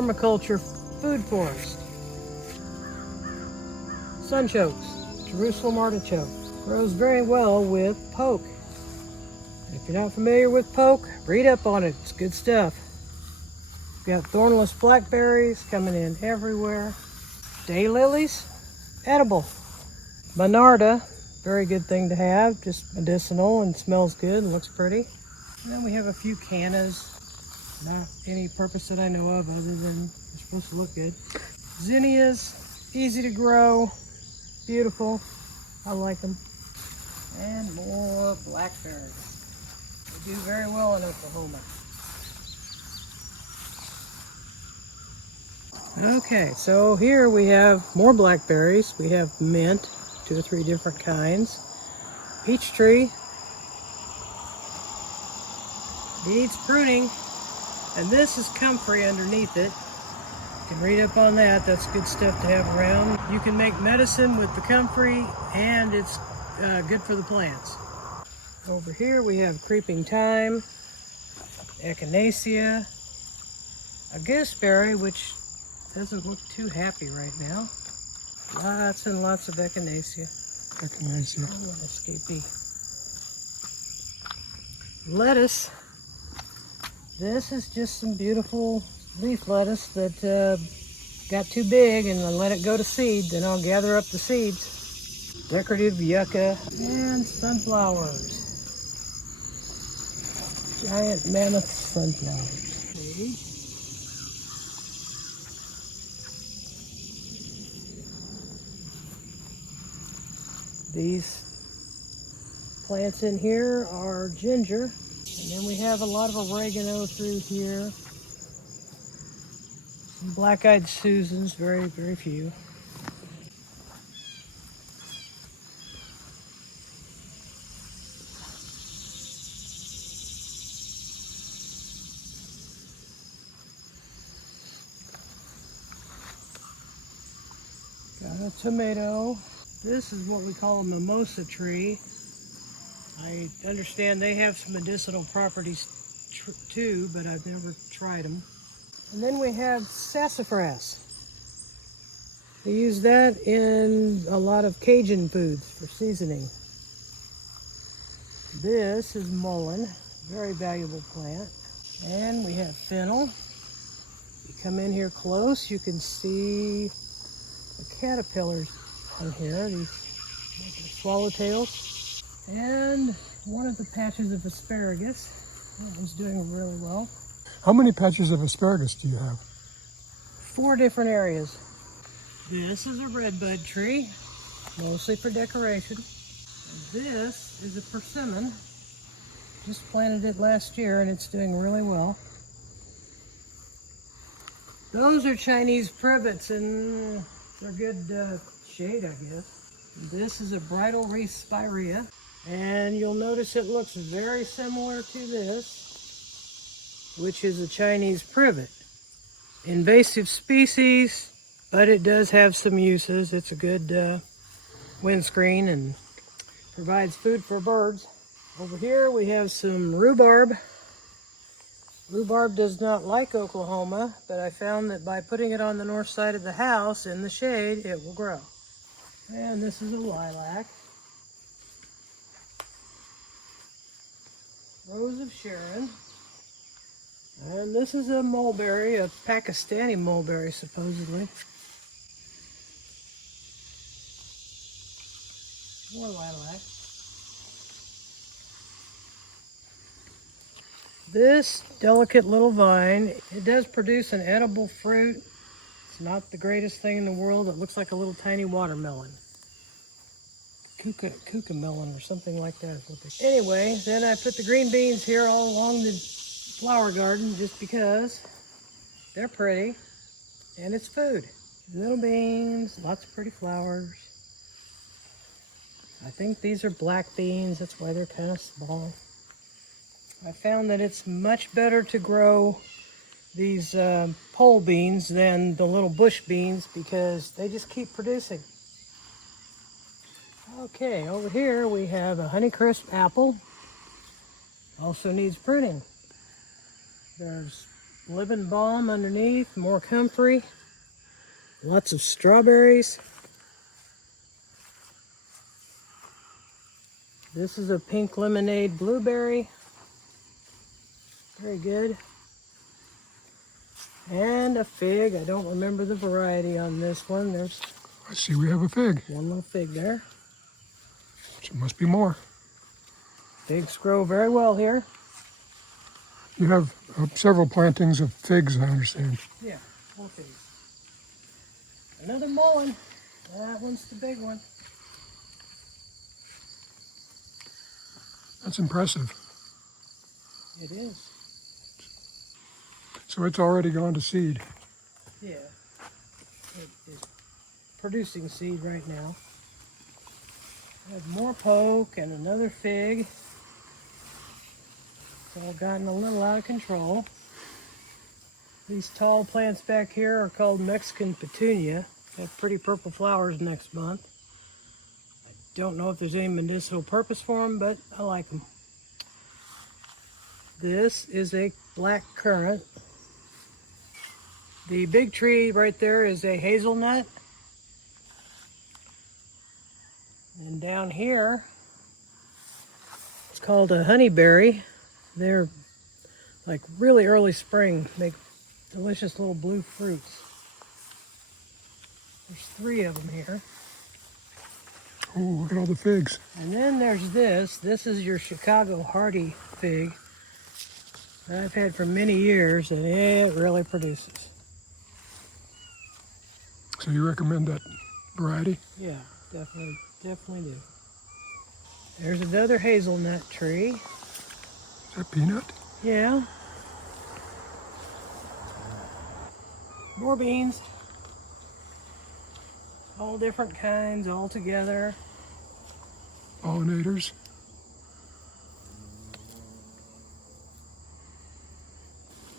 permaculture food forest. Sunchokes, Jerusalem artichoke, grows very well with poke. If you're not familiar with poke, read up on it, it's good stuff. We've got thornless blackberries coming in everywhere. Daylilies, edible. Monarda, very good thing to have, just medicinal and smells good and looks pretty. And then we have a few cannas, not any purpose that I know of other than they're supposed to look good. Zinnias, easy to grow, beautiful, I like them. And more blackberries. They do very well in Oklahoma. Okay, so here we have more blackberries. We have mint, 2 or 3 different kinds. Peach tree needs pruning, and this is comfrey underneath it. You can read up on that. That's good stuff to have around. You can make medicine with the comfrey, and it's good for the plants. Over here we have creeping thyme, echinacea, a gooseberry, which doesn't look too happy right now. Lots and lots of echinacea. Echinacea. Oh, escapee. Lettuce. This is just some beautiful leaf lettuce that got too big, and I let it go to seed. Then I'll gather up the seeds. Decorative yucca and sunflowers. Giant mammoth sunflowers. These plants in here are ginger, and then we have a lot of oregano through here. Some black-eyed Susans, very, very few. Got a tomato. This is what we call a mimosa tree. I understand they have some medicinal properties too, but I've never tried them. And then we have sassafras. They use that in a lot of Cajun foods for seasoning. This is mullein, very valuable plant. And we have fennel. If you come in here close, you can see the caterpillars in here, these swallowtails. And one of the patches of asparagus. That one's doing really well. How many patches of asparagus do you have? 4 different areas. This is a redbud tree, mostly for decoration. This is a persimmon. Just planted it last year and it's doing really well. Those are Chinese privets and they're good shade, I guess. This is a bridal wreath spirea, and you'll notice it looks very similar to this, which is a Chinese privet. Invasive species, but it does have some uses. It's a good windscreen and provides food for birds. Over here we have some rhubarb. Rhubarb does not like Oklahoma, but I found that by putting it on the north side of the house in the shade, it will grow. And this is a lilac. Rose of Sharon. And this is a mulberry, a Pakistani mulberry supposedly. More lilac. This delicate little vine, it does produce an edible fruit. It's not the greatest thing in the world. It looks like a little tiny watermelon. Kuka melon or something like that. Anyway, then I put the green beans here all along the flower garden just because they're pretty and it's food. Little beans, lots of pretty flowers. I think these are black beans, that's why they're kind of small. I found that it's much better to grow these pole beans than the little bush beans because they just keep producing. Okay, over here we have a Honeycrisp apple. Also needs pruning. There's Lemon balm underneath, more comfrey. Lots of strawberries. This is a pink lemonade blueberry. Very good. And a fig. I don't remember the variety on this one. There's I see we have a fig. one little fig there. So there must be more. Figs grow very well here. You have several plantings of figs, I understand. Yeah, more figs. Another mullein. That one's the big one. That's impressive. It is. So it's already gone to seed. Yeah. It is producing seed right now. I have more poke and another fig. It's all gotten a little out of control. These tall plants back here are called Mexican petunia. They have pretty purple flowers next month. I don't know if there's any medicinal purpose for them, but I like them. This is a black currant. The big tree right there is a hazelnut. And down here, it's called a honeyberry. They're like really early spring, make delicious little blue fruits. There's 3 of them here. Oh, look at all the figs. And then there's this. This is your Chicago hardy fig that I've had for many years, and it really produces. So you recommend that variety? Yeah, definitely do. There's another hazelnut tree. Is that peanut? Yeah. More beans. All different kinds, all together. Pollinators?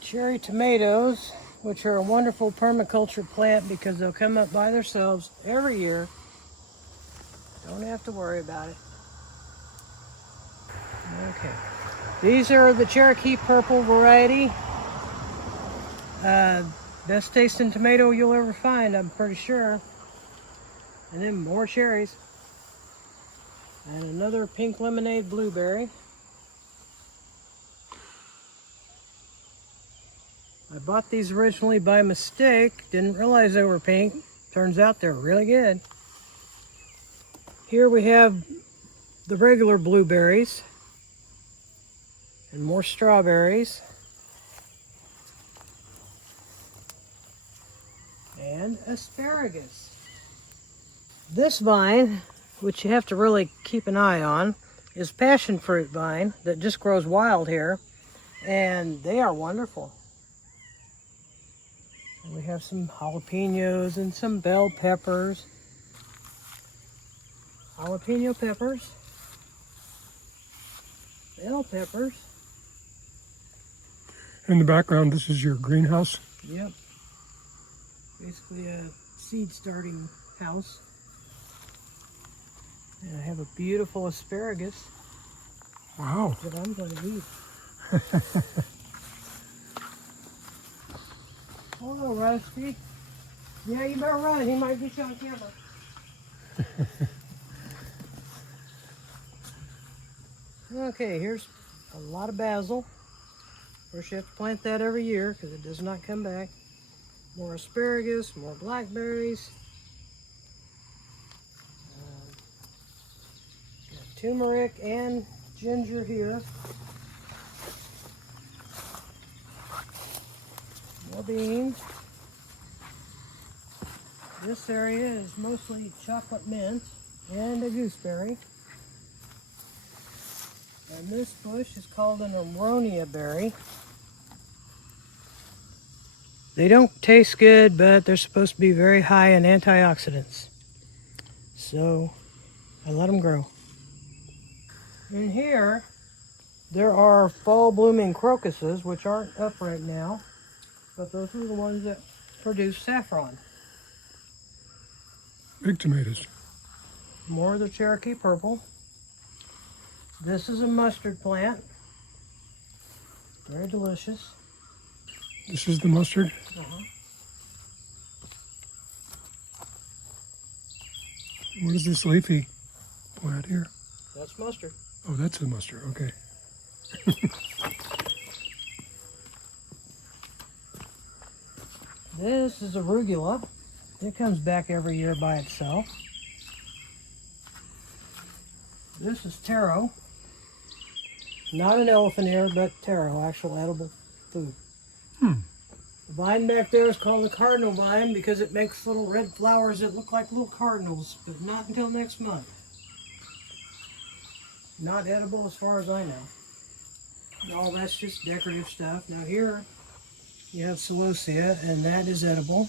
Cherry tomatoes, which are a wonderful permaculture plant because they'll come up by themselves every year. Don't have to worry about it. Okay. These are the Cherokee purple variety. Best tasting tomato you'll ever find, I'm pretty sure. And then more cherries. And another pink lemonade blueberry. I bought these originally by mistake. Didn't realize they were pink. Turns out they're really good. Here we have the regular blueberries. And more strawberries. And asparagus. This vine, which you have to really keep an eye on, is passion fruit vine that just grows wild here. And they are wonderful. And we have some jalapenos and some bell peppers. Jalapeno peppers. Bell peppers. In the background, this is your greenhouse? Yep. Basically a seed starting house. And I have a beautiful asparagus Wow. that I'm going to eat. Hello, Rusty. Yeah, you better run. He might get you on camera. Okay, here's a lot of basil. Of course, you have to plant that every year because it does not come back. More asparagus, more blackberries. Got turmeric and ginger here. More beans. This area is mostly chocolate mint and a gooseberry. And this bush is called an aronia berry. They don't taste good, but they're supposed to be very high in antioxidants. So I let them grow. In here, there are fall blooming crocuses, which aren't up right now, but those are the ones that produce saffron. Big tomatoes. More of the Cherokee purple. This is a mustard plant. Very delicious. This is the mustard? What is this leafy plant here? That's mustard. Oh, that's the mustard, okay. This is arugula. It comes back every year by itself. This is taro. Not an elephant ear, but taro, actual edible food. The vine back there is called the cardinal vine because it makes little red flowers that look like little cardinals, but not until next month. Not edible as far as I know. All that's just decorative stuff. Now here you have celosia, and that is edible.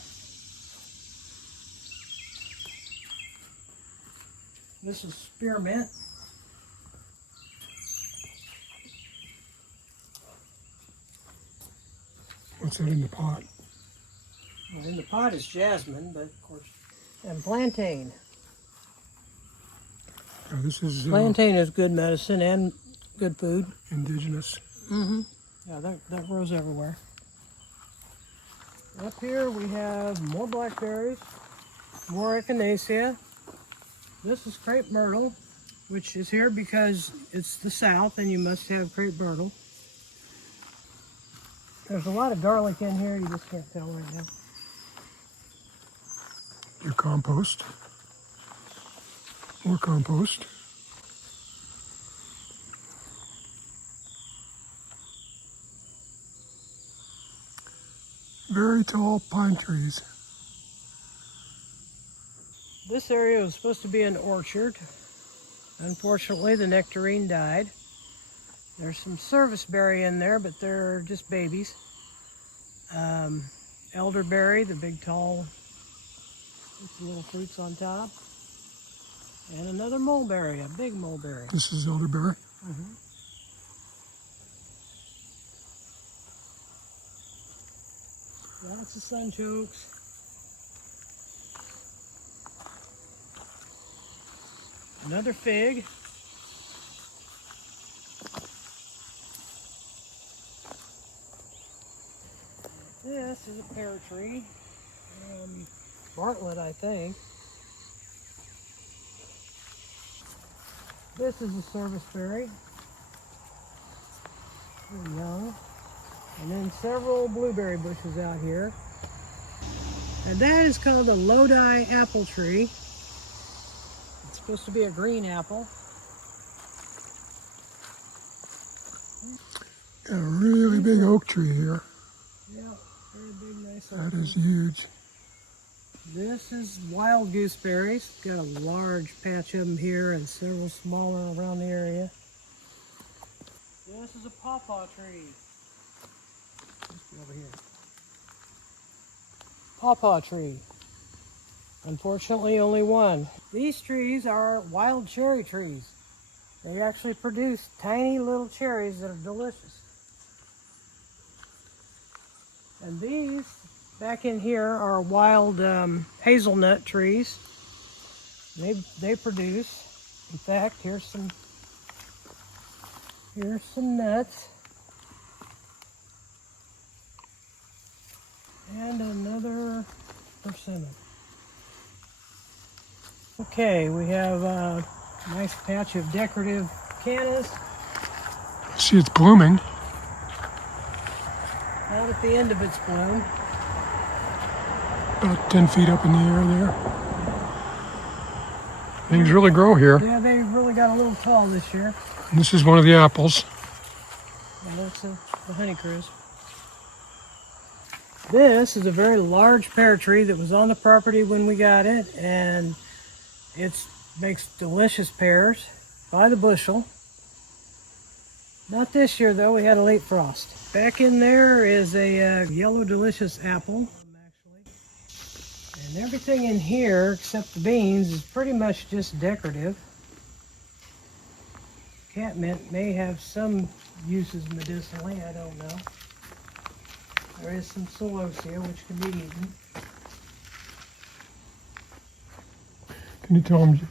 This is spearmint. What's that in the pot? Well, in the pot is jasmine, but of course, and plantain. Now this is Plantain is good medicine and good food. indigenous. Yeah, that grows everywhere. Up here we have more blackberries, more echinacea. This is crepe myrtle, which is here because it's the South and you must have crepe myrtle. There's a lot of garlic in here, you just can't tell right now. Your compost. More compost. Very tall pine trees. This area was supposed to be an orchard. Unfortunately, the nectarine died. There's some serviceberry in there, but they're just babies. Elderberry, the big tall, with the little fruits on top. And another mulberry, a big mulberry. This is elderberry. Lots of sunchokes. Another fig. This is a pear tree. Bartlett, I think. This is a serviceberry. Very young. And then several blueberry bushes out here. And that is called a Lodi apple tree. It's supposed to be a green apple. Got a really big oak tree here. Yeah, very big, nice oak That tree. is huge. This is wild gooseberries. Got a large patch of them here and several smaller around the area. This is a pawpaw tree. Over here. Pawpaw tree. Unfortunately, only one. These trees are wild cherry trees. They actually produce tiny little cherries that are delicious. And these back in here are wild hazelnut trees. They produce. In fact, here's some nuts. And another persimmon. Okay, we have a nice patch of decorative cannas. See, it's blooming. Out at the end of its bloom. About 10 feet up in the air there. Things really grow here. Yeah, they really got a little tall this year. And this is one of the apples. And that's the Honeycrisp. This is a very large pear tree that was on the property when we got it, and it makes delicious pears by the bushel. Not this year though, we had a late frost. Back in there is a yellow delicious apple, actually. And everything in here except the beans is pretty much just decorative. Catmint may have some uses medicinally, I don't know. There is some celosia which can be eaten. Can you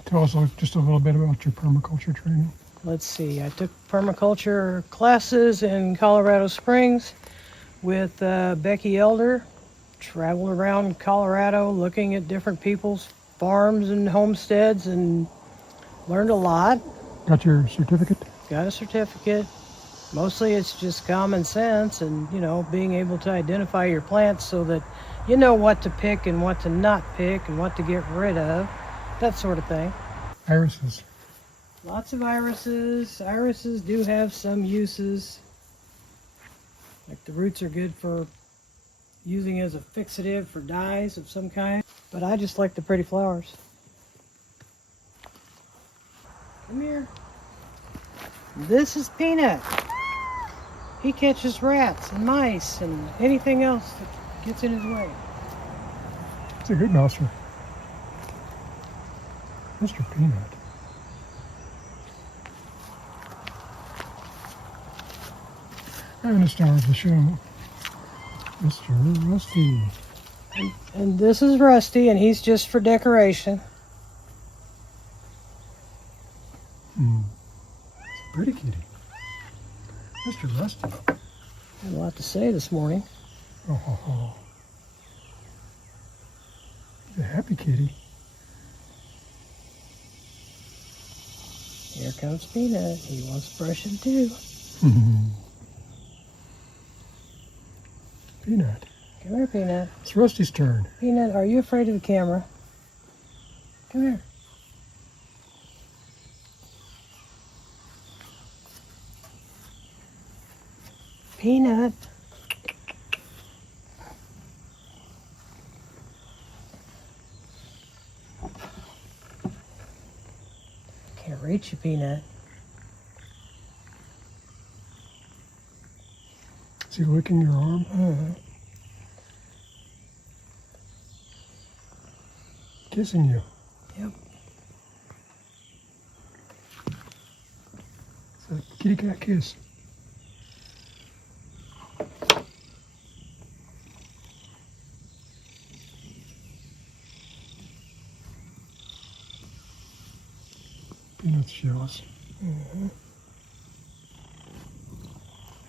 tell us just a little bit about your permaculture training? Let's see, I took permaculture classes in Colorado Springs. with Becky Elder. Traveled around Colorado looking at different people's farms and homesteads and learned a lot. Got your certificate? Got a certificate. Mostly it's just common sense and, being able to identify your plants so that you know what to pick and what to not pick and what to get rid of. That sort of thing. Irises. Lots of irises. Irises do have some uses. Like the roots are good for using as a fixative for dyes of some kind. But I just like the pretty flowers. Come here. This is Peanut. He catches rats and mice and anything else that gets in his way. It's a good mouser. Mr. Peanut. And the star of the show, Mr. Rusty. And this is Rusty, and he's just for decoration. It's a pretty kitty. Mr. Rusty. Had a lot to say this morning. Oh. He's a happy kitty. Here comes Peanut. He wants brushing too. Peanut. Come here, Peanut. It's Rusty's turn. Peanut, are you afraid of the camera? Come here. Peanut. Can't reach you, Peanut. Is he licking your arm? Kissing you. Yep. It's a kitty cat kiss. Peanut's jealous.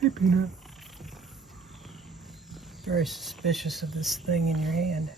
Hey, Peanut. Very suspicious of this thing in your hand.